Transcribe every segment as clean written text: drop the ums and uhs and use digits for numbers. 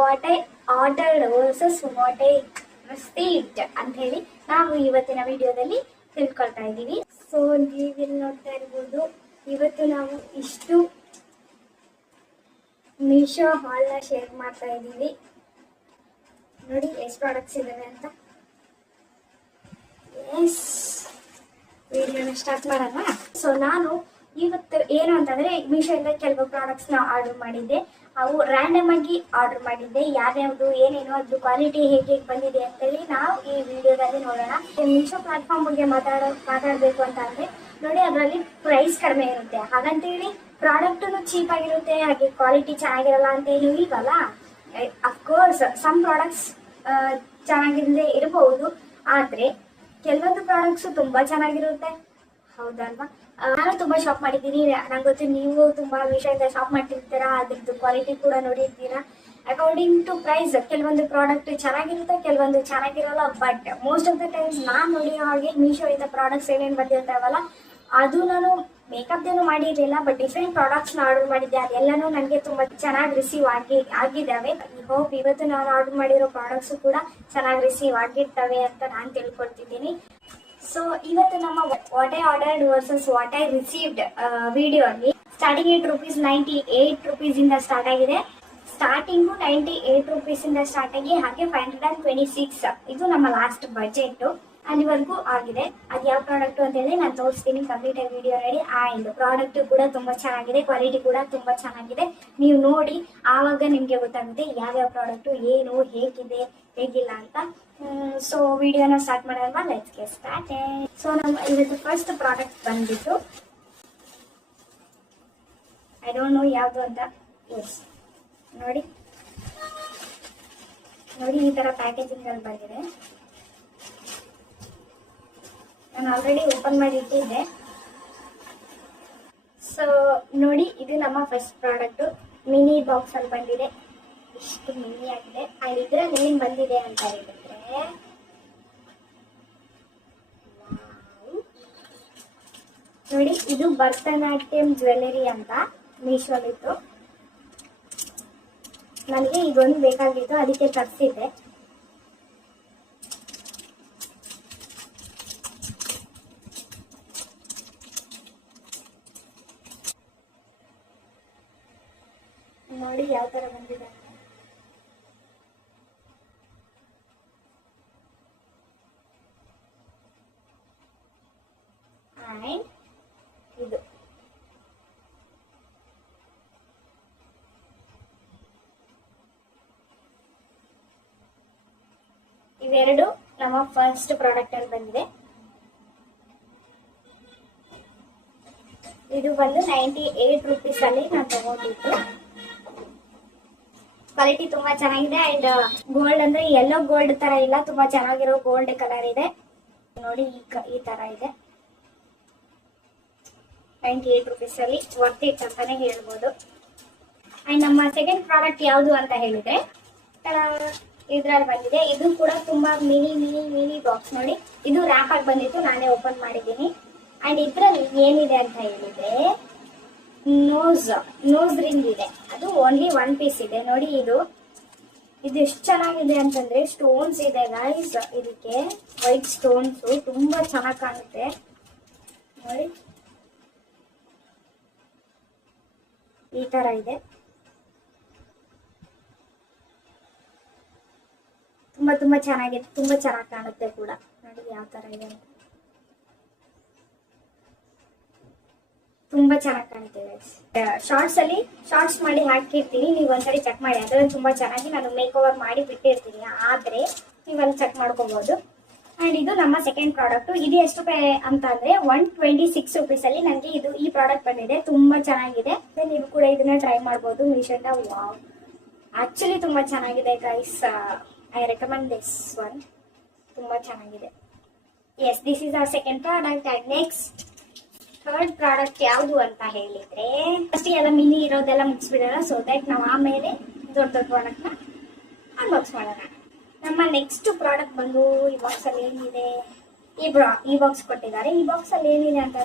What I ordered versus what I received ಅಂತ ಹೇಳಿ ನಾವು ಇವತ್ತಿನ ವಿಡಿಯೋದಲ್ಲಿ ತಿಳ್ಕೊಳ್ತಾ ಇದ್ದೀವಿ. ಸೊ ನೀವಿಲ್ಲಿ ನೋಡ್ತಾ ಇರ್ಬೋದು, ಇವತ್ತು ನಾವು ಇಷ್ಟು ಮೀಶೋ ಹಾಲ್ನ ಶೇರ್ ಮಾಡ್ತಾ ಇದ್ದೀವಿ. ನೋಡಿ ಎಷ್ಟು ಪ್ರಾಡಕ್ಟ್ಸ್ ಇದಾವೆ ಅಂತ. ಎಸ್, ವಿಡಿಯೋನ ಸ್ಟಾರ್ಟ್ ಮಾಡೋಣ. ಸೊ ನಾನು ಇವತ್ತು ಏನು ಅಂತಂದ್ರೆ ಮೀಶೋಯಿಂದ ಕೆಲವು ಪ್ರಾಡಕ್ಟ್ಸ್ನ ಆರ್ಡರ್ ಮಾಡಿದ್ದೆ. ಅವು ರ್ಯಾಂಡಮ್ ಆಗಿ ಆರ್ಡರ್ ಮಾಡಿದ್ದೆ. ಯಾವ್ಯಾವುದು ಏನೇನು ಅದ್ರ ಕ್ವಾಲಿಟಿ ಹೇಗೆ ಬಂದಿದೆ ಅಂತೇಳಿ ನಾವು ಈ ವಿಡಿಯೋದಲ್ಲಿ ನೋಡೋಣ. ಮೀಶೋ ಪ್ಲಾಟ್ಫಾರ್ಮ್ ಬಗ್ಗೆ ಮಾತಾಡಬೇಕು ಅಂತ ಅಂದ್ರೆ ನೋಡಿ, ಅದರಲ್ಲಿ ಪ್ರೈಸ್ ಕಡಿಮೆ ಇರುತ್ತೆ, ಹಾಗಂತೇಳಿ ಪ್ರಾಡಕ್ಟ್ ಚೀಪ್ ಆಗಿರುತ್ತೆ, ಹಾಗೆ ಕ್ವಾಲಿಟಿ ಚೆನ್ನಾಗಿರಲ್ಲ ಅಂತ ಏನು ಇಲ್ವಲ್ಲ. ಅಫ್ಕೋರ್ಸ್ ಸಮ್ ಪ್ರಾಡಕ್ಟ್ಸ್ ಚೆನ್ನಾಗಿರದೆ ಇರಬಹುದು, ಆದ್ರೆ ಕೆಲವೊಂದು ಪ್ರಾಡಕ್ಟ್ಸ್ ತುಂಬಾ ಚೆನ್ನಾಗಿರುತ್ತೆ, ಹೌದಲ್ವಾ? ನಾನು ತುಂಬಾ ಶಾಪ್ ಮಾಡಿದ್ದೀನಿ, ನಂಗೆ ಗೊತ್ತು ನೀವು ತುಂಬಾ ಮೀಶೋಯಿಂದ ಶಾಪ್ ಮಾಡ್ತಿರ್ತೀರಾ, ಅದ್ರದ್ದು ಕ್ವಾಲಿಟಿ ಕೂಡ ನೋಡಿರ್ತೀರಾ. ಅಕಾರ್ಡಿಂಗ್ ಟು ಪ್ರೈಸ್ ಕೆಲವೊಂದು ಪ್ರಾಡಕ್ಟ್ ಚೆನ್ನಾಗಿರುತ್ತೆ, ಕೆಲವೊಂದು ಚೆನ್ನಾಗಿರಲ್ಲ. But most of the times ನಾನು ನೋಡಿರೋ ಹಾಗೆ ಮೀಶೋಯಿಂದ ಪ್ರಾಡಕ್ಟ್ಸ್ ಏನೇನು ಬಂದಿರ್ತಾವಲ್ಲ, ಅದು ನಾನು ಮೇಕಪ್ದೇನು ಮಾಡಿರಲಿಲ್ಲ, ಬಟ್ ಡಿಫ್ರೆಂಟ್ ಪ್ರಾಡಕ್ಟ್ಸ್ನ ಆರ್ಡರ್ ಮಾಡಿದ್ದೆ. ಅದೆಲ್ಲನೂ ನನಗೆ ತುಂಬಾ ಚೆನ್ನಾಗಿ ರಿಸೀವ್ ಆಗಿದ್ದಾವೆ. ಈ ಹೋಪ್ ಇವತ್ತು ನಾನು ಆರ್ಡರ್ ಮಾಡಿರೋ ಪ್ರಾಡಕ್ಟ್ಸ್ ಕೂಡ ಚೆನ್ನಾಗಿ ರಿಸೀವ್ ಆಗಿರ್ತವೆ ಅಂತ ನಾನು ತಿಳ್ಕೊಳ್ತಿದ್ದೀನಿ. ಸೊ ಇವತ್ತು ನಮ್ಮ what I ordered versus what I received video ಅಲ್ಲಿ ಸ್ಟಾರ್ಟಿಂಗ್ ₹98 ಇಂದ ಸ್ಟಾರ್ಟ್ ಆಗಿದೆ. ಸ್ಟಾರ್ಟಿಂಗು ₹98 ಇಂದ ಸ್ಟಾರ್ಟ್ ಆಗಿ ಹಾಗೆ 526 ಇದು ನಮ್ಮ ಲಾಸ್ಟ್ ಬಜೆಟ್ ಅಲ್ಲಿವರೆಗೂ ಆಗಿದೆ. ಅದು ಯಾವ ಪ್ರಾಡಕ್ಟ್ ಅಂತ ಹೇಳಿ ನಾನು ತೋರಿಸ್ತೀನಿ ಕಂಪ್ಲೀಟ್ ಆಗಿ ವಿಡಿಯೋ ರೆಡಿ. ಆ್ಯಂಡ್ ಪ್ರಾಡಕ್ಟ್ ಕೂಡ ತುಂಬಾ ಚೆನ್ನಾಗಿದೆ, ಕ್ವಾಲಿಟಿ ಕೂಡ ತುಂಬಾ ಚೆನ್ನಾಗಿದೆ. ನೀವು ನೋಡಿ ಆವಾಗ ನಿಮ್ಗೆ ಗೊತ್ತಾಗುತ್ತೆ ಯಾವ್ಯಾವ ಪ್ರಾಡಕ್ಟ್ ಏನು ಹೇಗಿದೆ ಹೇಗಿಲ್ಲ ಅಂತ. ಸೊ ವಿಡಿಯೋನ ಸ್ಟಾರ್ಟ್ ಮಾಡೋಣ, ಲೆಟ್ಸ್ ಗೆಟ್ ಸ್ಟಾರ್ಟೆಡ್. ಸೊ ನಮ್ಮ ಇವತ್ತು ಫಸ್ಟ್ ಪ್ರಾಡಕ್ಟ್ ಬಂದ್ಬಿಟ್ಟು ಐ ಡೋಂಟ್ ನೋ ಯಾವುದು ಅಂತ. ಎಸ್, ನೋಡಿ ಈ ತರ ಪ್ಯಾಕೇಜಿಂಗ್ ಅಲ್ಲಿ ಬಂದಿದೆ. ನಾನು ಆಲ್ರೆಡಿ ಓಪನ್ ಮಾಡಿ ಇಟ್ಟಿದ್ದೆ. ಸೊ ನೋಡಿ, ಇದು ನಮ್ಮ ಫಸ್ಟ್ ಪ್ರಾಡಕ್ಟ್ ಮಿನಿ ಬಾಕ್ಸ್ ಅಲ್ಲಿ ಬಂದಿದೆ. ಇಷ್ಟು ಮಿನಿ ಆಗಿದೆ. ಅಂಡ್ ಇದ್ರಲ್ಲಿ ಏನ್ ಬಂದಿದೆ ಅಂತ ಹೇಳಿದ್ರೆ, ನೋಡಿ ಇದು ಭರತನಾಟ್ಯಂ ಜ್ಯುವೆಲ್ಲರಿ ಅಂತ ಮೀಶೋಲಿತ್ತು. ನನಗೆ ಇದೊಂದು ಬೇಕಾಗಿತ್ತು, ಅದಕ್ಕೆ ತರಿಸಿದ್ದೆ. ನೋಡಿ ಯಾವ ತರ ಬಂದಿದೆ. ಆ್ಯಂಡ್ ಇದು ಇವೆರಡು ನಮ್ಮ ಫಸ್ಟ್ ಪ್ರಾಡಕ್ಟ್ ಅಲ್ಲಿ ಬಂದಿದೆ. ಇದು ಬಂದು ₹98 ಅಲ್ಲಿ ನಾನು ತಗೊಂಡಿದ್ದು. ಕ್ವಾಲಿಟಿ ತುಂಬಾ ಚೆನ್ನಾಗಿದೆ. ಅಂಡ್ ಗೋಲ್ಡ್ ಅಂದ್ರೆ ಯೆಲ್ಲೋ ಗೋಲ್ಡ್ ತರ ಇಲ್ಲ, ತುಂಬಾ ಚೆನ್ನಾಗಿರೋ ಗೋಲ್ಡ್ ಕಲರ್ ಇದೆ. ನೋಡಿ ಈ ತರ ಇದೆ. ₹98 ಅಲ್ಲಿ ವರ್ತ್ ಇಟ್ ಅಂತಾನೆ ಹೇಳ್ಬೋದು. ಅಂಡ್ ನಮ್ಮ ಸೆಕೆಂಡ್ ಪ್ರಾಡಕ್ಟ್ ಯಾವುದು ಅಂತ ಹೇಳಿದ್ರೆ ಇದ್ರಲ್ಲಿ ಬಂದಿದೆ. ಇದು ಕೂಡ ತುಂಬಾ ಮಿನಿ ಬಾಕ್ಸ್. ನೋಡಿ ಇದು ರ್ಯಾಪ್ ಆಗಿ ಬಂದಿತ್ತು, ನಾನೇ ಓಪನ್ ಮಾಡಿದ್ದೀನಿ. ಅಂಡ್ ಇದ್ರಲ್ಲಿ ಏನಿದೆ ಅಂತ ಹೇಳಿದ್ರೆ ನೋಸ್ ರಿಂಗ್ ಇದೆ. ಅದು ಓನ್ಲಿ 1 ಪೀಸ್ ಇದೆ. ನೋಡಿ ಇದು ಎಷ್ಟು ಚೆನ್ನಾಗಿದೆ ಅಂತಂದ್ರೆ ಸ್ಟೋನ್ಸ್ ಇದೆ ಗೈಸ್. ಇದಕ್ಕೆ ವೈಟ್ ಸ್ಟೋನ್ಸ್ ತುಂಬಾ ಚೆನ್ನಾಗಿ ಕಾಣುತ್ತೆ. ನೋಡಿ ಈ ತರ ಇದೆ. ತುಂಬಾ ಚೆನ್ನಾಗಿದೆ, ತುಂಬಾ ಚೆನ್ನಾಗಿ ಕಾಣುತ್ತೆ ಕೂಡ. ನೋಡಿ ಯಾವ ತರ ಇದೆ ಅಂತ, ತುಂಬಾ ಚೆನ್ನಾಗಿ ಕಾಣುತ್ತೆ. ಶಾರ್ಟ್ಸ್ ಮಾಡಿ ಹಾಕಿರ್ತೀನಿ, ನೀವು ಒಂದ್ಸರಿ ಚೆಕ್ ಮಾಡಿ. ಅದ್ರಲ್ಲಿ ತುಂಬಾ ಚೆನ್ನಾಗಿ ನಾನು ಮೇಕ್ ಓವರ್ ಮಾಡಿ ಬಿಟ್ಟಿರ್ತೀನಿ, ಆದ್ರೆ ನೀವಲ್ಲಿ ಚೆಕ್ ಮಾಡ್ಕೋಬಹುದು. ಅಂಡ್ ಇದು ನಮ್ಮ ಸೆಕೆಂಡ್ ಪ್ರಾಡಕ್ಟ್. ಇದು ಎಷ್ಟು ರೂಪಾಯಿ ಅಂತ ಅಂದ್ರೆ ₹126 ಅಲ್ಲಿ ನನಗೆ ಈ ಪ್ರಾಡಕ್ಟ್ ಬಂದಿದೆ. ತುಂಬಾ ಚೆನ್ನಾಗಿದೆ, ನೀವು ಕೂಡ ಇದನ್ನ ಟ್ರೈ ಮಾಡಬಹುದು ಮೀಶೋದ. ವಾವ್, ಆಕ್ಚುಲಿ ತುಂಬಾ ಚೆನ್ನಾಗಿದೆ guys. I recommend this one, ತುಂಬಾ ಚೆನ್ನಾಗಿದೆ. Yes, this is our second product. And next third product ಯಾವುದು ಅಂತ ಹೇಳಿದ್ರೆ, ಫಸ್ಟ್ ಎಲ್ಲ ಮಿನಿ ಇರೋದೆಲ್ಲ ಮುಗಿಸ್ಬಿಡೋಣ, ಸೊ ದಟ್ ನಾವು ಆಮೇಲೆ ದೊಡ್ಡ ಪ್ರಾಡಕ್ಟ್ ನ ಅನ್ಬಾಕ್ಸ್ ಮಾಡೋಣ. ನಮ್ಮ ನೆಕ್ಸ್ಟ್ ಪ್ರಾಡಕ್ಟ್ ಬಂದು ಈ ಬಾಕ್ಸ್ ಅಲ್ಲಿ ಏನಿದೆ, ಈ ಬಾಕ್ಸ್ ಕೊಟ್ಟಿದ್ದಾರೆ. ಈ ಬಾಕ್ಸ್ ಅಲ್ಲಿ ಏನಿದೆ ಅಂತ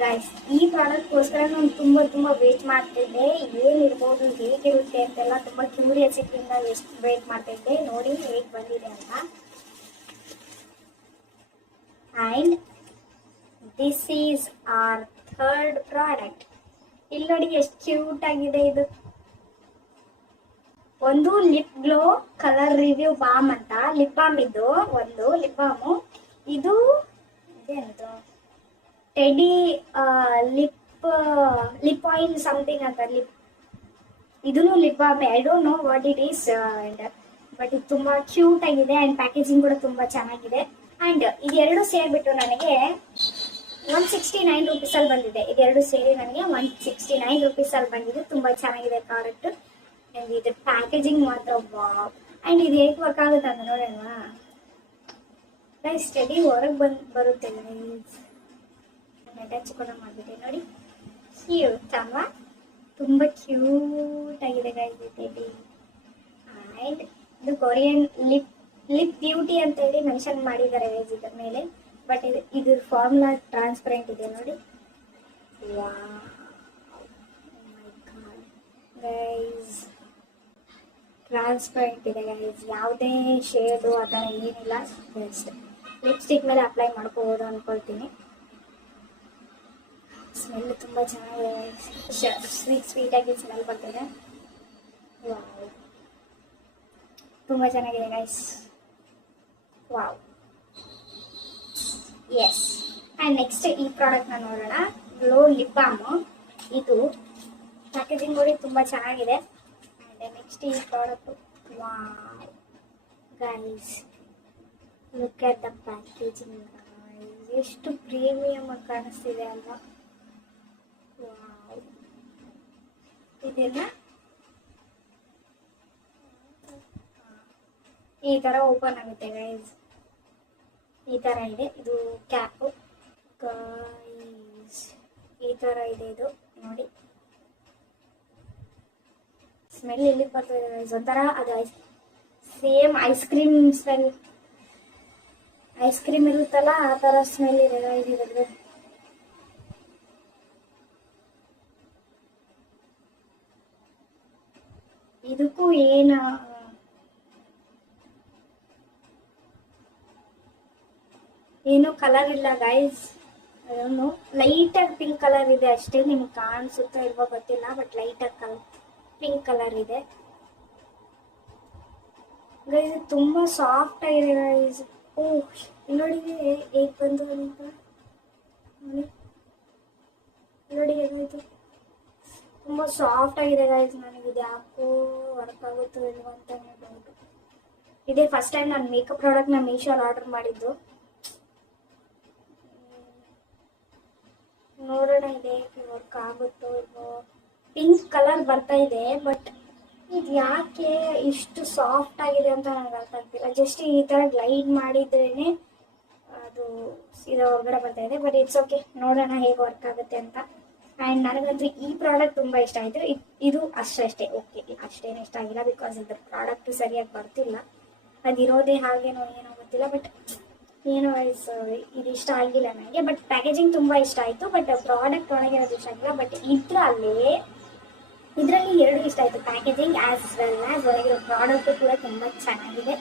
ಗೈಸ್ ಈ ಪ್ರಾಡಕ್ಟ್ಗೋಸ್ಕರ ನಾನು ತುಂಬ ವೇಟ್ ಮಾಡ್ತಿದ್ದೆ, ಏನಿರ್ಬೋದು ಹೇಗಿರುತ್ತೆ ಅಂತೆಲ್ಲ ತುಂಬ ಕ್ಯೂರಿಯಾಸಿಟಿಯಿಂದ ಎಷ್ಟು ವೇಟ್ ಮಾಡ್ತಿದ್ದೆ. ನೋಡಿ ಹೇಗೆ ಬಂದಿದೆ ಅಂತ. And this is our third product. ಇಲ್ಲಿ ನೋಡಿ ಎಷ್ಟು ಕ್ಯೂಟ್ ಆಗಿದೆ ಇದು. ಒಂದು lip glow colour review balm ಅಂತ ಲಿಪ್ ಬಾಮ್, ಇದು ಒಂದು ಲಿಪ್ ಬಾಮು. ಇದು ಇದೇನದು ಟೆಡಿ ಲಿಪ್ ಆಯಿಲ್ ಸಮಥಿಂಗ್ ಅಂತ. ಇದನ್ನು lip balm. I don't know what it is, but ಇದು ತುಂಬಾ ಕ್ಯೂಟ್ ಆಗಿದೆ ಅಂಡ್ ಪ್ಯಾಕೇಜಿಂಗ್ ಕೂಡ ತುಂಬಾ ಚೆನ್ನಾಗಿದೆ. ಅಂಡ್ ಇದೆರಡು ಸೇರ್ಬಿಟ್ಟು ನನಗೆ 169 rupees ಅಲ್ಲಿ ಬಂದಿದೆ. ಇದೆರಡು ಸೇರಿ ನನಗೆ 169 rupees ಅಲ್ಲಿ ಬಂದಿದೆ. ತುಂಬಾ ಚೆನ್ನಾಗಿದೆ ಪ್ರಾಡಕ್ಟ್. ಅಂಡ್ ಇದ್ರ ಪ್ಯಾಕೇಜಿಂಗ್ ಮಾತ್ರ ವಾವ್. ಅಂಡ್ ಇದು ಹೇಗೆ ವರ್ಕ್ ಆಗುತ್ತೆ ಅಂತ ನೋಡೋಣ. ಸ್ಟಡಿ ಹೊರಗೆ ಬರುತ್ತೆ ಅಟ್ಯಾಚ್ ಕೂಡ ಮಾಡಿದೆ ನೋಡಿ. ಕ್ಯೂಟ್ ಅಲ್ವಾ? ತುಂಬಾ ಕ್ಯೂಟ್ ಆಗಿದೆ ಗೈಸ್ ಟೆಡಿ. ಅಂಡ್ ಇದು ಕೊರಿಯನ್ ಲಿಪ್ ಬ್ಯೂಟಿ ಅಂತ ಹೇಳಿ ಮೆನ್ಷನ್ ಮಾಡಿದ್ದಾರೆ ಗೈಸ್ ಇದರ ಮೇಲೆ. ಬಟ್ ಇದ್ರ ಫಾರ್ಮುಲಾ ಟ್ರಾನ್ಸ್ಪರೆಂಟ್ ಇದೆ ನೋಡಿ. ಗೈಸ್ ಟ್ರಾನ್ಸ್ಪರೆಂಟ್ ಇದೆ ಗೈಸ್, ಯಾವುದೇ ಶೇಡು ಆ ಥರ ಏನಿಲ್ಲ. ಜಸ್ಟ್ ಲಿಪ್ಸ್ಟಿಕ್ ಮೇಲೆ ಅಪ್ಲೈ ಮಾಡ್ಕೋಬೋದು ಅನ್ಕೊಳ್ತೀನಿ. ಸ್ಮೆಲ್ ತುಂಬ ಚೆನ್ನಾಗಿದೆ, ಸ್ವೀಟ್ ಆಗಿ ಸ್ಮೆಲ್ ಬರ್ತಿದೆ. ವಾವ್, ತುಂಬ ಚೆನ್ನಾಗಿದೆ guys. Wow, yes. And next ಈ ಪ್ರಾಡಕ್ಟ್ನ ನೋಡೋಣ. Glow lip balm. ಇದು ಪ್ಯಾಕೇಜಿಂಗ್ ನೋಡಿ ತುಂಬ ಚೆನ್ನಾಗಿದೆ. ಆ್ಯಂಡ್ ನೆಕ್ಸ್ಟ್ ಈ product. Wow guys, look at the packaging. ಎಷ್ಟು ಪ್ರೀಮಿಯಮ್ ಆಗಿ ಕಾಣಿಸ್ತಿದೆ ಅಲ್ವಾ? ವಾವ್, ಇದೆಲ್ಲ ಈ ಥರ ಓಪನ್ ಆಗುತ್ತೆ ಗೈಸ್. ಈ ಥರ ಇದೆ ಇದು ಕ್ಯಾಪು ಗೈಸ್. ಈ ಥರ ಇದೆ ಇದು ನೋಡಿ. ಸ್ಮೆಲ್ ಎಲ್ಲಿಗೆ ಬರ್ತದೆ ಗೈಸ್? ಒಂಥರ ಅದು same ice cream smell. Ice cream ಇರುತ್ತಲ್ಲ ಆ ಥರ ಸ್ಮೆಲ್ ಇದೆ ಗೈಸ್ ಇದ್ರದ್ದು. ಇದಕ್ಕೂ ಏನು ಕಲರ್ ಇಲ್ಲ ಗೈಸ್. ಅದನ್ನು ಲೈಟ್ ಆಗಿ ಪಿಂಕ್ ಕಲರ್ ಇದೆ ಅಷ್ಟೇ. ನಿಮ್ಗೆ ಕಾಣಿಸುತ್ತೋ ಇಲ್ವೋ ಗೊತ್ತಿಲ್ಲ, ಬಟ್ ಲೈಟ್ ಆಗಿ ಪಿಂಕ್ ಕಲರ್ ಇದೆ ಗೈಸ್. ತುಂಬಾ ಸಾಫ್ಟ್ ಆಗಿದೆ ಗೈಸ್. ನೋಡಿ ಹೇಗೆ ಬಂದು ಅಂತ ನೋಡಿ ಹೇಗಾಯ್ತು. ತುಂಬಾ ಸಾಫ್ಟ್ ಆಗಿದೆ ಗೈಸ್. ನನಗೆ ಇದು ಯಾಕೋ ವರ್ಕ್ ಆಗುತ್ತೋ ಇಲ್ವೋ ಅಂತ ಡೌಟ್. ಇದೇ ಫಸ್ಟ್ ಟೈಮ್ ನಾನು ಮೇಕಪ್ ಪ್ರಾಡಕ್ಟ್ನ ಮೀಶೋಲ್ಲಿ ಆರ್ಡರ್ ಮಾಡಿದ್ದು. ನೋಡೋಣ ಇದೆ ವರ್ಕ್ ಆಗುತ್ತೋ ಇಲ್ವೋ. ಪಿಂಕ್ ಕಲರ್ ಬರ್ತಾ ಇದೆ, ಬಟ್ ಇದು ಯಾಕೆ ಇಷ್ಟು ಸಾಫ್ಟ್ ಆಗಿದೆ ಅಂತ ನನಗೆ ಅರ್ಥ ಆಗ್ತಿಲ್ಲ. ಜಸ್ಟ್ ಈ ಥರ ಗ್ಲೈಡ್ ಮಾಡಿದ್ರೇನೆ ಅದು ಸೀದಾ ಹೊರಗಡೆ ಬರ್ತಾ ಇದೆ. ಬಟ್ ಇಟ್ಸ್ ಓಕೆ, ನೋಡೋಣ ಹೇಗೆ ವರ್ಕ್ ಆಗುತ್ತೆ ಅಂತ. ಆ್ಯಂಡ್ ನನಗಂತೂ ಈ ಪ್ರಾಡಕ್ಟ್ ತುಂಬ ಇಷ್ಟ ಆಯಿತು. ಇದು ಅಷ್ಟೇ ಓಕೆ, ಅಷ್ಟೇನು ಇಷ್ಟ ಆಗಿಲ್ಲ ಬಿಕಾಸ್ ಇದ್ರ ಪ್ರಾಡಕ್ಟ್ ಸರಿಯಾಗಿ ಬರ್ತಿಲ್ಲ. ಅದಿರೋದೇ ಹಾಗೇನೋ ಏನೋ ಗೊತ್ತಿಲ್ಲ, ಬಟ್ ಏನೋ ವೈಸ್ ಇದು ಇಷ್ಟ ಆಗಿಲ್ಲ ನನಗೆ. ಬಟ್ ಪ್ಯಾಕೇಜಿಂಗ್ ತುಂಬ ಇಷ್ಟ ಆಯಿತು, ಬಟ್ ಪ್ರಾಡಕ್ಟ್ ಒಳಗೆ ಅದು ಇಷ್ಟ ಆಗಿಲ್ಲ. ಬಟ್ ಇದರಲ್ಲಿ ಎರಡು ಇಷ್ಟ ಆಯಿತು, ಪ್ಯಾಕೇಜಿಂಗ್ ಆ್ಯಸ್ ವೆಲ್ ಆ್ಯಸ್ ಒಳಗಿರೋ ಪ್ರಾಡಕ್ಟು ಕೂಡ ತುಂಬ ಚೆನ್ನಾಗಿದೆ.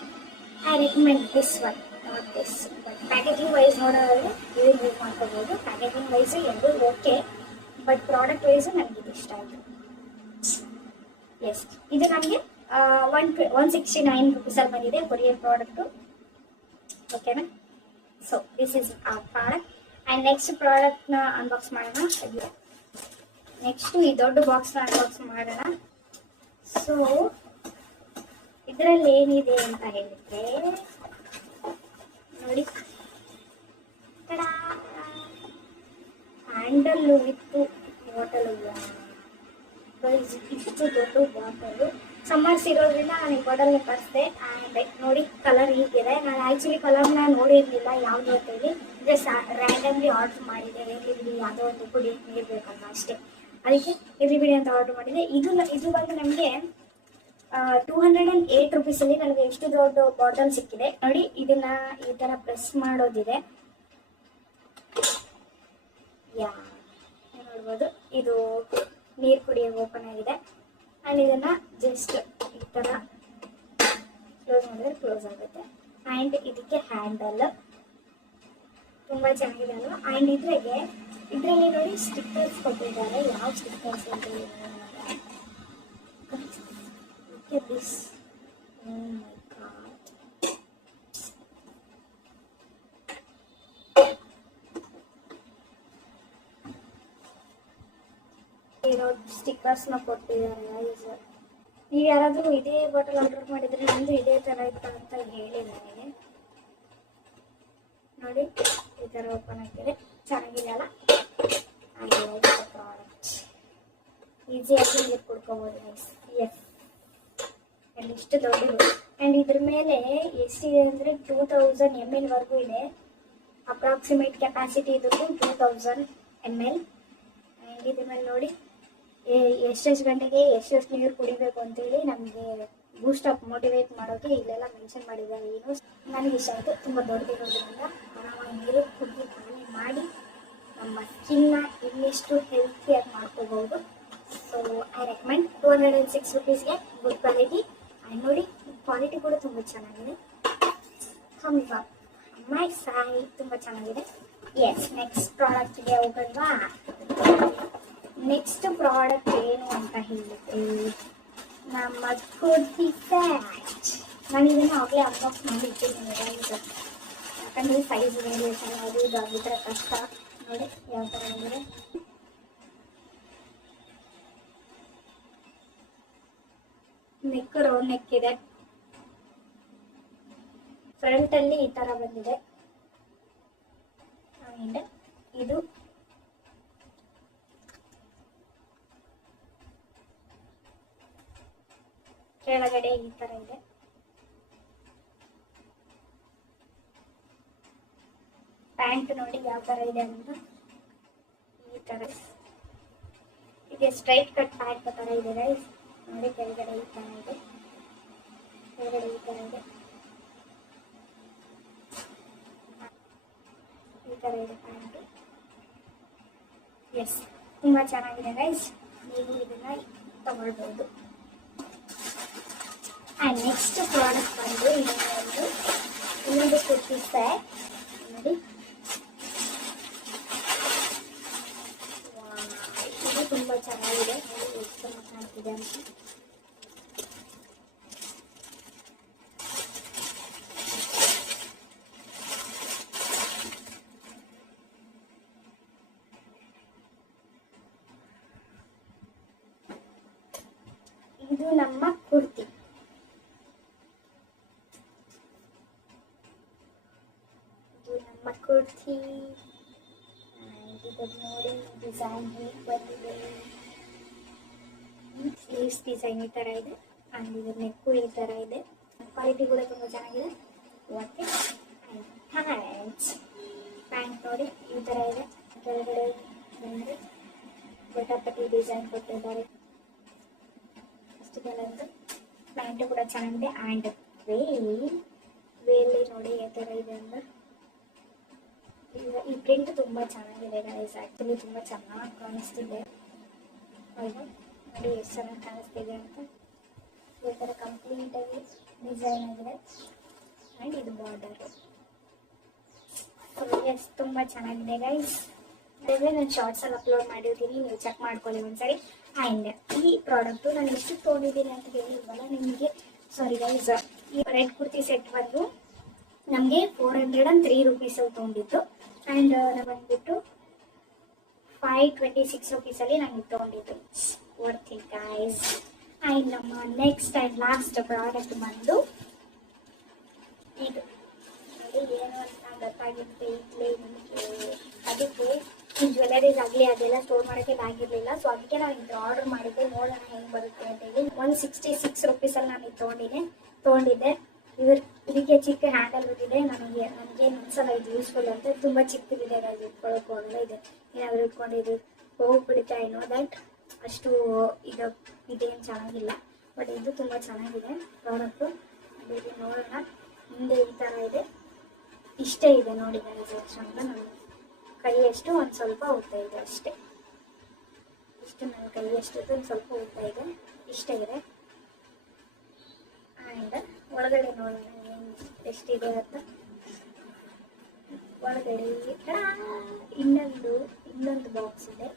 I recommend this one, not this. But packaging wise ನೋಡೋದಾದರೆ ಇದನ್ನು ಯೂಸ್ ಮಾಡ್ಕೋಬೋದು. ಪ್ಯಾಕೇಜಿಂಗ್ ವೈಸು ಎರಡು ಓಕೆ, ಬಟ್ ಪ್ರಾಡಕ್ಟ್ ವೈಸು ನನಗೆ ಇದು ಇಷ್ಟ ಆಯಿತು. ಎಸ್, ಇದು ನನಗೆ 169 rupees ಬಂದಿದೆ ಕೊರಿಯನ್ ಪ್ರಾಡಕ್ಟು. ಓಕೆನಾ? ಸೊ ದಿಸ್ ಇಸ್ ಆ ಪ್ರಾಡಕ್ಟ್. ಆ್ಯಂಡ್ ನೆಕ್ಸ್ಟ್ ಪ್ರಾಡಕ್ಟ್ನ ಅನ್ಬಾಕ್ಸ್ ಮಾಡೋಣ. ನೆಕ್ಸ್ಟು ಈ ದೊಡ್ಡ ಬಾಕ್ಸ್ನ ಅನ್ಬಾಕ್ಸ್ ಮಾಡೋಣ. ಸೊ ಇದರಲ್ಲಿ ಏನಿದೆ ಅಂತ ಹೇಳಿದ್ರೆ ನೋಡಿ, ಹ್ಯಾಂಡಲ್ ವಿತ್ ಬಾಟಲ್. ಇಷ್ಟು ದೊಡ್ಡ ಬಾಟಲು. ಸಮ್ಮರ್ಸ್ ಇರೋದ್ರಿಂದ ನಾನು ಈ ಬಾಟಲ್ನ ತರಿಸಿದೆ. ಆ್ಯಂಡ್ ನೋಡಿ ಕಲರ್ ಹೀಗಿದೆ. ನಾನು ಆ್ಯಕ್ಚುಲಿ ಕಲರ್ನ ನೋಡಿರಲಿಲ್ಲ ಯಾವುದು ಅಂತ ಹೇಳಿ, ಜಸ್ಟ್ ರ್ಯಾಂಡಮ್ಲಿ ಆರ್ಡರ್ ಮಾಡಿದೆ. ಇರಲಿ ಯಾವುದೋ ಒಂದು ಕುಡಿ ನೀರು ಬೇಕಲ್ಲ ಅಷ್ಟೇ, ಅದಕ್ಕೆ ಇರಲಿ ಬಿಡಿ ಅಂತ ಆರ್ಡರ್ ಮಾಡಿದೆ. ಇದು ಬಂದು ನಮಗೆ 208 rupees ನನಗೆ ಎಷ್ಟು ದೊಡ್ಡ ಬಾಟಲ್ ಸಿಕ್ಕಿದೆ ನೋಡಿ. ಇದನ್ನ ಈ ಥರ ಪ್ರೆಸ್ ಮಾಡೋದಿದೆ. ಯಾ ನೋಡ್ಬೋದು ಇದು ನೀರು ಕುಡಿಯೋಕೆ ಓಪನ್ ಆಗಿದೆ. ಆ್ಯಂಡ್ ಇದನ್ನು ಜಸ್ಟ್ ಈ ಥರ ಕ್ಲೋಸ್ ಮಾಡಿದ್ರೆ ಕ್ಲೋಸ್ ಆಗುತ್ತೆ. ಆ್ಯಂಡ್ ಇದಕ್ಕೆ ಹ್ಯಾಂಡಲ್ ತುಂಬ ಚೆನ್ನಾಗಿದೆ ಅಲ್ವಾ. ಆ್ಯಂಡ್ ಇದರಲ್ಲಿ ನೋಡಿ ಸ್ಟಿಕ್ಕರ್ಸ್ ಕೊಟ್ಟಿದ್ದಾರೆ. ಯಾವ ಸ್ಟಿಕ್ಕರ್ಸ್ ಅಂತ ದಿಸ್ ಇರೋ ಸ್ಟಿಕ್ಕರ್ಸ್ನ ಕೊಟ್ಟಿದ್ದಾರೆ. ನೀವು ಯಾರಾದರೂ ಇದೇ ಬಾಟಲ್ ಆರ್ಡರ್ ಮಾಡಿದರೆ ನಂದು ಇದೇ ಥರ ಇತ್ತು ಅಂತ ಹೇಳಿ ನನಗೆ. ನೋಡಿ ಈ ಥರ ಓಪನ್ ಆಗ್ತಿದೆ, ಚೆನ್ನಾಗಿದೆ ಅಲ್ಲ. ಪ್ರಾಡಕ್ಟ್ ಈಸಿಯಾಗಿ ನೀರು ಕುಡ್ಕೋಬೋದು. ಎಸ್ ಆ್ಯಂಡ್ ಇಷ್ಟು ದೊಡ್ಡದು. ಆ್ಯಂಡ್ ಇದ್ರ ಮೇಲೆ ಎಷ್ಟಿದೆ ಅಂದರೆ 2000 ml ವರೆಗೂ ಇದೆ. ಅಪ್ರಾಕ್ಸಿಮೇಟ್ ಕೆಪಾಸಿಟಿ ಇದ್ರೂ 2000 ml. ಆ್ಯಂಡ್ ಇದ್ರ ಮೇಲೆ ನೋಡಿ ಎಷ್ಟೆಷ್ಟು ಗಂಟೆಗೆ ಎಷ್ಟೆಷ್ಟು ನೀರು ಕುಡಿಬೇಕು ಅಂತೇಳಿ ನಮಗೆ ಬೂಸ್ಟ್ ಅಪ್ ಮೋಟಿವೇಟ್ ಮಾಡೋಕ್ಕೆ ಇಲ್ಲೆಲ್ಲ ಮೆನ್ಷನ್ ಮಾಡಿದ್ದಾರೆ. ಏನು ನನಗೆ ಇಷ್ಟ ಆಯಿತು, ತುಂಬ ದೊಡ್ಡದಿರೋದ್ರಿಂದ ಆರಾಮಾಗಿ ನೀರು ಕುಡಿದು ಪಾಲನೆ ಮಾಡಿ ನಮ್ಮ ಸ್ಕಿನ್ನ ಇನ್ನಿಷ್ಟು ಹೆಲ್ತಿಯಾಗಿ ಮಾಡ್ಕೋಬಹುದು. So I recommend. 206 rupeesಗೆ ಗುಡ್ ಕ್ವಾಲಿಟಿ. ಆ್ಯಂಡ್ ನೋಡಿ ಕ್ವಾಲಿಟಿ ಕೂಡ ತುಂಬ ಚೆನ್ನಾಗಿದೆ. ಕಮ್ಮಿ ಮೈ ಸಾಯಿ ತುಂಬ ಚೆನ್ನಾಗಿದೆ. ಎಸ್ ನೆಕ್ಸ್ಟ್ ಪ್ರಾಡಕ್ಟ್ಗೆ ಹೋಗಲ್ವಾ. ನೆಕ್ಸ್ಟ್ ಪ್ರಾಡಕ್ಟ್ ಏನು ಅಂತ ಹೇಳಿದ್ರೆ ನಮ್ಮ ಕುರ್ತಿ ಪ್ಯಾಚ್. ನಾನು ಇದನ್ನು ಆಗಲೇ ಅನ್ಬಾಕ್ಸ್ ಮಾಡಿ ಇಟ್ಟಿದ್ದೀನಿ. ಯಾಕಂದರೆ ಸೈಜ್ ವೇರಿಯೇಷನ್ ಅದು ಇದು ಆಗಿದ್ರೆ ಕಷ್ಟ. ನೋಡಿ ಯಾವ ಥರ ಅಂದರೆ ನೆಕ್ ರೌಂಡ್ ನೆಕ್ ಇದೆ. ಫ್ರಂಟಲ್ಲಿ ಈ ಥರ ಬಂದಿದೆ. ಆ್ಯಂಡ್ ಇದು ಕೆಳಗಡೆ ಈ ಥರ ಇದೆ. ಪ್ಯಾಂಟ್ ನೋಡಿ ಯಾವ ಥರ ಇದೆ ಅಂತ. ಈ ಥರ ಇದೆ, ಸ್ಟ್ರೈಟ್ ಕಟ್ ಪ್ಯಾಂಟ್ ಥರ ಇದೆ ಗೈಸ್. ನೋಡಿ ಕೆಳಗಡೆ ಈ ಥರ ಇದೆ, ಕೆಳಗಡೆ ಈ ಥರ ಇದೆ, ಈ ಥರ ಇದೆ ಪ್ಯಾಂಟು. ಎಸ್ ತುಂಬ ಚೆನ್ನಾಗಿದೆ ಗೈಸ್, ನೀವು ಇದನ್ನು ತಗೊಳ್ಬೋದು. ಆ್ಯಂಡ್ ನೆಕ್ಸ್ಟ್ ಪ್ರಾಡಕ್ಟ್ ಬಂದು ಇನ್ನೊಂದು ಕುರ್ತಿ ಸೆಟ್ ನೋಡಿ. ಇದು ತುಂಬ ಚೆನ್ನಾಗಿದೆ, ನೋಡಿ ಎಷ್ಟು ಚೆನ್ನಾಗಿ ಕಾಣ್ತಿದೆ ಅಂತ. ಇದು ನಮ್ಮ ಕುರ್ತಿ. ಕುರ್ತಿ ಇದು ನೋಡಿ ಡಿಸೈನ್ ಹೇಗೆ ಬಂದಿದೆ. ಸ್ಲೀವ್ಸ್ ಡಿಸೈನ್ ಈ ಥರ ಇದೆ. ಆ್ಯಂಡ್ ಇದ್ರ ನೆಕ್ಕು ಈ ಥರ ಇದೆ. ಕ್ವಾಲಿಟಿ ಕೂಡ ತುಂಬ ಚೆನ್ನಾಗಿದೆ. ಓಕೆ ಹ್ಯಾಂಡ್ಸ್ ಪ್ಯಾಂಟ್ ನೋಡಿ ಈ ಥರ ಇದೆ. ಕೆಳಗಡೆ ಬಂದರೆ ಬಟಾಪಟಿ ಡಿಸೈನ್ ಕೊಟ್ಟಿದ್ದಾರೆ. ಅಷ್ಟು ಕೆಲವೊಂದು ಪ್ಯಾಂಟು ಕೂಡ ಚೆನ್ನಾಗಿದೆ. ಆ್ಯಂಡ್ ವೇಲಿ ನೋಡಿ ಯಾವ ಥರ ಇದೆ ಅಂತ. ಈ ಪ್ರಿಂಟ್ ತುಂಬ ಚೆನ್ನಾಗಿದೆ ಗೈಸ್. ಆ್ಯಕ್ಚುಲಿ ತುಂಬ ಚೆನ್ನಾಗಿ ಕಾಣಿಸ್ತಿದೆ ಅಲ್ವಾ. ನೋಡಿ ಎಷ್ಟು ಚೆನ್ನಾಗಿ ಕಾಣಿಸ್ತಿದೆ ಅಂತ. ಈ ಥರ ಕಂಪ್ಲೀಟಾಗಿ ಡಿಸೈನ್ ಆಗಿದೆ. ಆ್ಯಂಡ್ ಇದು ಬಾರ್ಡರು. ಎಸ್ ತುಂಬ ಚೆನ್ನಾಗಿದೆ ಗೈಸ್. ಅದೇ ನಾನು ಶಾರ್ಟ್ಸಲ್ಲಿ ಅಪ್ಲೋಡ್ ಮಾಡಿರ್ತೀನಿ, ನೀವು ಚೆಕ್ ಮಾಡ್ಕೊಳ್ಳಿ ಒಂದ್ಸರಿ. ಆ್ಯಂಡ್ ಈ ಪ್ರಾಡಕ್ಟು ನಾನು ಎಷ್ಟು ತೊಗೊಂಡಿದ್ದೀನಿ ಅಂತ ಹೇಳಿಲ್ವಲ್ಲ ನಿಮಗೆ. ಸಾರಿ ಗೈಸ್, ಈ ರೆಡ್ ಕುರ್ತಿ ಸೆಟ್ ಬಂದು ನಮಗೆ 403 rupees ತೊಗೊಂಡಿತ್ತು. ಆ್ಯಂಡ್ ನಾನು ಬಂದ್ಬಿಟ್ಟು 526 rupeesಲ್ಲಿ ನಾನು ತೊಗೊಂಡಿದ್ದು. Worth it guys. ಆ್ಯಂಡ್ ನಮ್ಮ ನೆಕ್ಸ್ಟ್ ಆ್ಯಂಡ್ ಲಾಸ್ಟ್ ಪ್ರಾಡಕ್ಟ್ ಬಂದು ಇದು ನೋಡಿ. ಏನು ಅಂತ ಗೊತ್ತಾಗಿತ್ತು ಇಟ್ಲಿ ನಿಮಗೆ. ಅದಕ್ಕೆ ಈ ಜ್ಯುವೆಲರೀಸ್ ಆಗಲಿ ಅದೆಲ್ಲ ಸ್ಟೋರ್ ಮಾಡೋಕ್ಕೆ ಆಗಿರಲಿಲ್ಲ. ಸೊ ಅದಕ್ಕೆ ನಾನು ಇದು ಆರ್ಡರ್ ಮಾಡಿದ್ದೆ, ನೋಡೋಣ ಹೆಂಗೆ ಬರುತ್ತೆ ಅಂತ ಹೇಳಿ. 166 rupeesಲ್ಲಿ ನಾನು ಇದು ತೊಗೊಂಡಿದ್ದೆ. ಇದಕ್ಕೆ ಚಿಕ್ಕ ಹ್ಯಾಂಡಲ್ ಇದೆ. ನನಗೆ ಅನ್ಸಲ್ಲ ಇದು ಯೂಸ್ಫುಲ್ ಅಂತ. ತುಂಬ ಚಿಕ್ಕದಿದೆ, ಅದು ಇಟ್ಕೊಳ್ಳೋಕ್ಕೂ ಆಗಲ್ಲ. ಇದೆ ಏನಾದರೂ ಇಟ್ಕೊಂಡಿದ್ದು ಹೋಗ್ಬಿಡುತ್ತೆ. I know that. ಅಷ್ಟು ಇದೇನು ಚೆನ್ನಾಗಿಲ್ಲ, ಬಟ್ ಇದು ತುಂಬ ಚೆನ್ನಾಗಿದೆ ಪ್ರಾಡಕ್ಟು. ಅದೇ ನೋಡೋಣ. ಹಿಂದೆ ಈ ಥರ ಇದೆ, ಇಷ್ಟೇ ಇದೆ ನೋಡಿ ಗೈಸ್. ಎಷ್ಟು ಅಂತ ನನ್ನ ಕೈಯಷ್ಟು ಒಂದು ಸ್ವಲ್ಪ ಹೋಗ್ತಾ ಇದೆ ಅಷ್ಟೇ. ಇಷ್ಟು ನನ್ನ ಕೈ ಎಷ್ಟಿದೆ, ಒಂದು ಸ್ವಲ್ಪ ಉದ್ದ ಇದೆ, ಇಷ್ಟ ಇದೆ. ಆ್ಯಂಡ್ ಒಳಗಡೆ ನೋಡೋಣ ಏನು ಎಷ್ಟಿದೆ ಅಂತ. ಒಳಗಡೆ ಇನ್ನೊಂದು ಬಾಕ್ಸ್ ಇದೆ.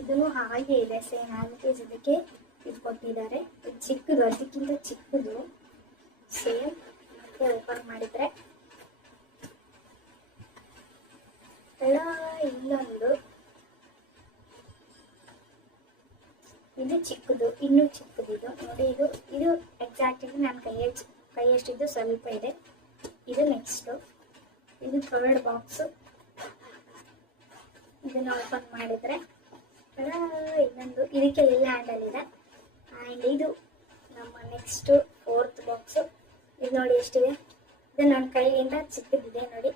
ಇದನ್ನು ಹಾಗೆ ಇದೆ, ಸೇಮ್ ಆಸ್ ಇದಕ್ಕೆ ಇದು ಕೊಟ್ಟಿದ್ದಾರೆ. ಚಿಕ್ಕದು, ಅದಕ್ಕಿಂತ ಚಿಕ್ಕದು ಸೇಮ್. ಮತ್ತೆ ಓಪನ್ ಮಾಡಿದ್ರೆ ಇನ್ನೊಂದು, ಇದು ಚಿಕ್ಕದು, ಇನ್ನೂ ಚಿಕ್ಕದು. ಇದು ನೋಡಿ, ಇದು ಎಕ್ಸಾಕ್ಟ್ಲಿ ನನ್ನ ಕೈ ಎಷ್ಟಿದ್ದು ಸ್ವಲ್ಪ ಇದೆ. ಇದು ನೆಕ್ಸ್ಟು, ಇದು ಥರ್ಡ್ ಬಾಕ್ಸು. ಇದನ್ನು ಓಪನ್ ಮಾಡಿದ್ರೆ ಇನ್ನೊಂದು, ಇದಕ್ಕೆ ಎಲ್ಲ ಹ್ಯಾಂಡಲ್ ಇದೆ. ಆ್ಯಂಡ್ ಇದು ನಮ್ಮ ನೆಕ್ಸ್ಟು ಫೋರ್ತ್ ಬಾಕ್ಸು. ಇದು ನೋಡಿ ಎಷ್ಟಿದೆ, ಇದು ನನ್ನ ಕೈಯಿಂದ ಚಿಕ್ಕದಿದೆ ನೋಡಿ.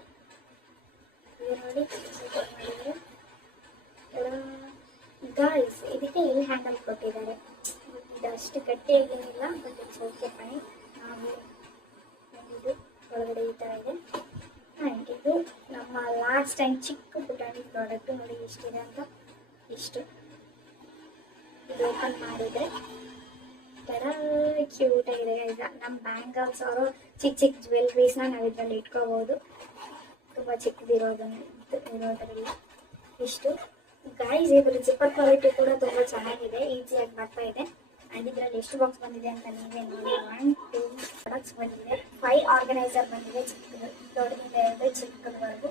ಇದು ನೋಡಿ ಓಪನ್ ಮಾಡಿದರೆ ಗಾಯ್ಸ್, ಇದಕ್ಕೆ ಎಲ್ಲಿ ಹ್ಯಾಂಡಲ್ ಕೊಟ್ಟಿದ್ದಾರೆ. ಇದು ಅಷ್ಟು ಗಟ್ಟಿಯಾಗೇನಿಲ್ಲ, ಬಟ್ ಇಟ್ಸ್ ಓಕೆ ಫೈನ್. ಇದು ಒಳಗಡೆ ಈ ಥರ ಇದೆ. ಆ್ಯಂಡ್ ಇದು ನಮ್ಮ ಲಾಸ್ಟ್ ಟೈಮ್ ಚಿಕ್ಕ ಪುಟಾಣಿ ಪ್ರಾಡಕ್ಟು. ನೋಡಿ ಎಷ್ಟಿದೆ ಅಂತ, ಇಷ್ಟು. ಇದು ಓಪನ್ ಮಾಡಿದರೆ ಕ್ಯೂಟ್ ಆಗಿದೆ. ಈಗ ನಮ್ಮ ಬ್ಯಾಂಗಲ್ಸ್ ಅವರು ಚಿಕ್ಕ ಚಿಕ್ಕ ಜ್ಯುವೆಲ್ರೀಸ್ನ ನಾವು ಇದರಲ್ಲಿ ಇಟ್ಕೋಬಹುದು. ತುಂಬ ಚಿಕ್ಕದಿರೋದ್ರಿಂದ ಇಷ್ಟು ಗೈಸ್. ಇದ್ರ ಜಿಪ್ಪರ್ ಕ್ವಾಲಿಟಿ ಕೂಡ ತುಂಬ ಚೆನ್ನಾಗಿದೆ, ಈಸಿಯಾಗಿ ಬರ್ತಾ ಇದೆ. ಆ್ಯಂಡ್ ಇದರಲ್ಲಿ ಎಷ್ಟು ಬಾಕ್ಸ್ ಬಂದಿದೆ ಅಂತ ನೀವೇ ನೋಡಿ. 1 2 ಪ್ರಾಡಕ್ಟ್ಸ್ ಬಂದಿದೆ, 5 ಆರ್ಗನೈಸರ್ ಬಂದಿದೆ, ಚಿಕ್ಕದು ದೊಡ್ಡದಿಂದ ಇರುತ್ತೆ ಚಿಕ್ಕದವರೆಗೂ.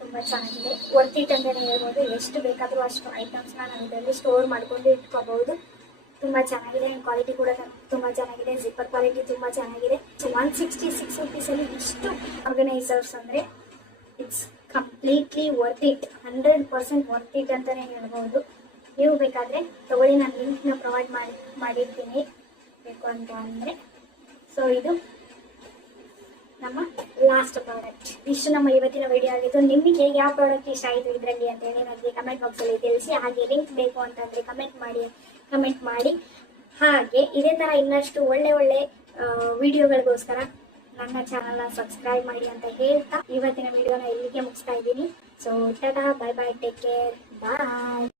ತುಂಬ ಚೆನ್ನಾಗಿದೆ, ವರ್ತ್ ಇಟ್ ಅಂತಲೇ ಹೇಳ್ಬೋದು. ಎಷ್ಟು ಬೇಕಾದರೂ ಅಷ್ಟು ಐಟಮ್ಸ್ನ ನಾವು ಇದರಲ್ಲಿ ಸ್ಟೋರ್ ಮಾಡಿಕೊಂಡು ಇಟ್ಕೋಬಹುದು. ತುಂಬ ಚೆನ್ನಾಗಿದೆ. ಆ್ಯಂಡ್ ಕ್ವಾಲಿಟಿ ಕೂಡ ತುಂಬ ಚೆನ್ನಾಗಿದೆ, ಜಿಪ್ಪರ್ ಕ್ವಾಲಿಟಿ ತುಂಬ ಚೆನ್ನಾಗಿದೆ. 166 ರುಪೀಸಲ್ಲಿ ಇಷ್ಟು ಆರ್ಗನೈಸರ್ಸ್ ಅಂದರೆ it's completely worth it, 100% worth it ಅಂತಲೇ ಹೇಳ್ಬೋದು. ನೀವು ಬೇಕಾದರೆ ತಗೊಳ್ಳಿ, ನಾನು ಲಿಂಕ್ನ ಪ್ರೊವೈಡ್ ಮಾಡಿರ್ತೀನಿ ಬೇಕು ಅಂತ ಅಂದರೆ. ಸೊ ಇದು ನಮ್ಮ ಲಾಸ್ಟ್ ಪ್ರಾಡಕ್ಟ್. ಇಷ್ಟು ನಮ್ಮ ಇವತ್ತಿನ ವಿಡಿಯೋ ಆಗಿತ್ತು. ನಿಮಗೆ ಯಾವ ಪ್ರಾಡಕ್ಟ್ ಇಷ್ಟ ಆಯಿತು ಇದರಲ್ಲಿ ಅಂತೇಳಿ ನನಗೆ ಕಮೆಂಟ್ ಬಾಕ್ಸಲ್ಲಿ ತಿಳಿಸಿ. ಹಾಗೆ ಲಿಂಕ್ ಬೇಕು ಅಂತಂದರೆ ಕಮೆಂಟ್ ಮಾಡಿ. ಹಾಗೆ ಇದೇ ಥರ ಇನ್ನಷ್ಟು ಒಳ್ಳೆ ವಿಡಿಯೋಗಳಿಗೋಸ್ಕರ ನನ್ನ ಚಾನಲ್ನ ಸಬ್ಸ್ಕ್ರೈಬ್ ಮಾಡಿ ಅಂತ ಹೇಳ್ತಾ ಇವತ್ತಿನ ವಿಡಿಯೋನ ಇಲ್ಲಿಗೆ ಮುಗಿಸ್ತಾ ಇದ್ದೀನಿ. So tata, bye bye, take care, ಬಾಯ್.